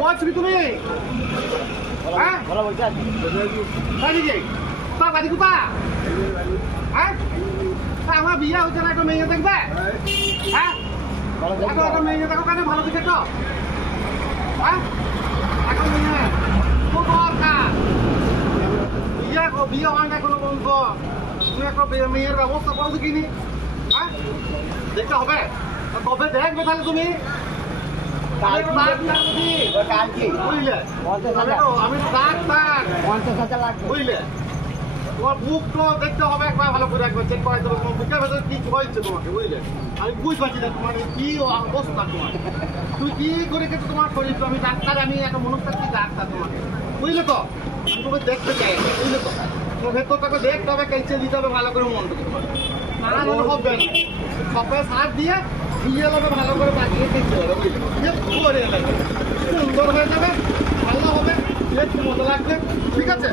বলছি তুমি হ্যাঁ তার বাড়ি কোথা হ্যাঁ আমার বিয়ে হচ্ছে না একটা মেয়ে দেখবে হ্যাঁ একটা মেয়ে দেখো কেন ভালো দিকে তো হ্যাঁ এখন মেয়ে খুব দরকার বিয়ে হয় না কোনো বলবো তুমি একটা মেয়ের ব্যবস্থা করো দেখিনি হ্যাঁ দেখতে হবে তবে দেখবে তাহলে তুমি বুঝলে আমি ডাক্তার বুঝলে তোমার বুক তো দেখতে হবে একবার ভালো করে একবার চেক করাই দেবো তোমার বুকের ভেতরে কি হয়েছে তোমাকে বুঝলে আমি বুঝতে পারছি না তোমার কি অবস্থা তোমার তুমি কি করে গেছো তোমার শরীর আমি ডাক্তার আমি একটা মনস্তাত্ত্বিক ডাক্তার তোমাকে বুঝলে তো আমি তোমাকে দেখতে চাই বুঝলে তো তোমার ভেতরটাকে দেখতে হবে কেঁচে দিতে হবে ভালো করে মনটা তোমার নানা মনে হবে না সকালে সার দিয়ে দিয়ে যাবে ভালো করে বাঁচিয়ে খেতে হবে বুঝলে সুন্দর হয়ে যাবে ভালো হবে মজা লাগবে ঠিক আছে।